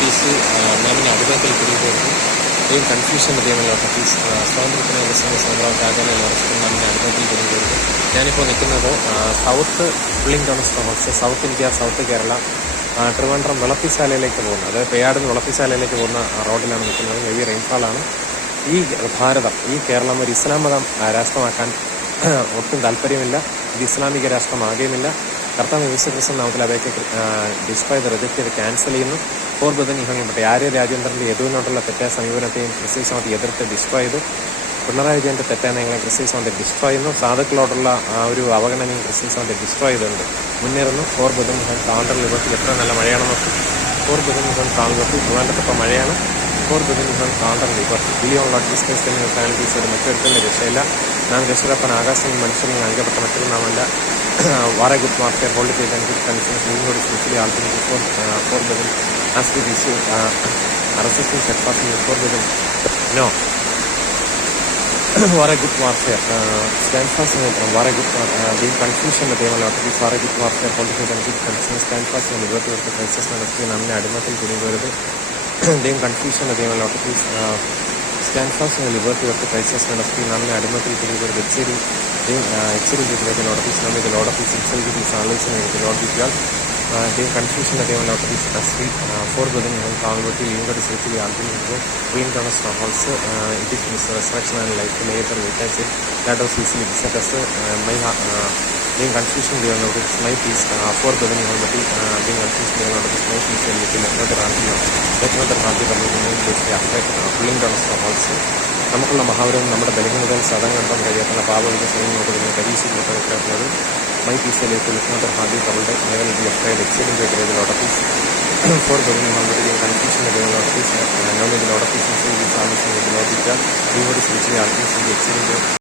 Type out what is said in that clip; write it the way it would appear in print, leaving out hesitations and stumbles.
PC namni advanced ತಿಳಿದಿರುವುದು ಏನು confusion ಇದೆ എന്നല്ല പ്ലീസ് സ്വാതന്ത്ര്യത്തിന് ദിവസം സ്വന്തം രാജാവിനെ namni advanced ತಿಳಿದಿರುವುದು ഞാനിപ്പോൾ നിൽക്കുന്നത് സൗത്ത് പുള്ളിംഗ് town house south India south Kerala Trivandrum വിളപ്പിശാലയിലേക്ക് പോകുന്നത് അതായത് പേയാട് നിന്ന് വിളപ്പിശാലയിലേക്ക് പോകുന്ന റോഡിലാണ് നിൽക്കുന്നത്. ഹെവി റെയിൻഫാളാണ്. ഈ ഭാരതം ഈ കേരളം ഒരു ഇസ്ലാം മതം രാഷ്ട്രമാക്കാൻ ഒട്ടും താല്പര്യമില്ല. ഇത് ഇസ്ലാമിക രാഷ്ട്രമാകുകയുമില്ല. കർത്താവ് യേശുക്രിസ്തു നാമത്തിൽ അവയൊക്കെ ഡിസ്ട്രോയ് ചെയ്ത് റിജക്ട് ചെയ്ത് ക്യാൻസൽ ചെയ്യുന്നു. നിയമപ്പെട്ടെ ആര്യ രാജേന്ദ്രൻ്റെ യദുവിനോടുള്ള തെറ്റായ സമീപനത്തെയും ക്രിസ്ത്യൻ സമയത്ത് എതിർത്ത് ഡിസ്ട്രോയ് ചെയ്തു. പിണറായി വിജയൻ്റെ തെറ്റായ നയങ്ങളെ ക്രിസ്ത്യൻ സമയത്ത് ഡിസ്ട്രോയ് ചെയ്യുന്നു. സാധുക്കളോടുള്ള ആ ഒരു അവഗണനയും ക്രിസ്ത്യൻ സമയത്ത് ഡിസ്ട്രോയ് ചെയ്തുകൊണ്ട് മുന്നേറുന്നു. കാണ്ടർ ലിബർട്ടി എത്ര നല്ല മഴയാണെന്ന് നോക്കി. കാണ്ടർ ട്രിവാൻഡ്രത്തിപ്പോൾ മഴയാണ്. കാണ്ടർ ലിബർട്ടി ബിലിയോൺ ഡിസ്റ്റൻസ് എന്നീ ഫാമിലീസോട് മറ്റൊരുത്തൻ്റെ രക്ഷയില്ല. നാം രക്ഷകപ്പൻ ആകാശം മനുഷ്യരിൽ നൽകപ്പെട്ട മറ്റൊരു നാമല്ല. വാറെ ഗുഡ് വാർഫെയർ ഹോൾഡ് ചെയ്ത് ഗുഡ് കൺസേൺസ് നിങ്ങളോട് സ്പെഷ്യലി ആൾപ്പിന് for battle as we issue resistance exposing for battle no വാറെ ഗുഡ് വാർഫെയർ സ്റ്റാൻഡ് ഫാസ്റ്റ് വാറെ good being confusion the devil of this വാറെ ഗുഡ് വാർഫെയർ ഹോൾഡ് ചെയ്ത് ഗുഡ് കൺസേൺസ് സ്റ്റാൻഡ് ഫാസ്റ്റ് എന്ന് ഇരുപത്തി crisis നടത്തി നമ്മെ അടിമത്തിൽ കുടുങ്ങിവരുത്. Confusion the devil of this stand fast in the liberty of the crisis and of the namne അടിമത്തിൽ കുടുങ്ങിവരുത്. എക്സിരി the Lord of Peace, namne the Lord of Peace himself with his salvation and the Lord with you all. Confusion the devil of Peace as we forbidden and converted living God is richly ultimate bring down us also it is his resurrection and life later we can say that was easily beset us my being confusion the devil of Peace my peace forbidden and being confused the devil of Peace my peace and little another anti pulling down us also നമുക്കുള്ള മഹാവരം നമ്മുടെ ബലഹീനതകൾ സാധനം കണ്ടാൻ കഴിയാത്തുള്ള പാപവിധ സമയങ്ങളോട് പരീക്ഷിക്കുന്നത് my പീസിലേക്ക് ലിഖ്നോദർ Hadi അവളുടെ മേഖലയിൽ എഫ്ഐയുടെ accident ചെയ്ത് lot of peace for battling നമ്മുടെ കൺഫ്യൂഷൻ ലോട്ട് ഓഫ് പീസ് നോമിൽ ലോട്ട് ഓഫ് പീസ് സാധിച്ചു ലോട്ട് ഓഫ് പീസ് ആൾപ്പീസ് എക്സിഡൻറ്റ്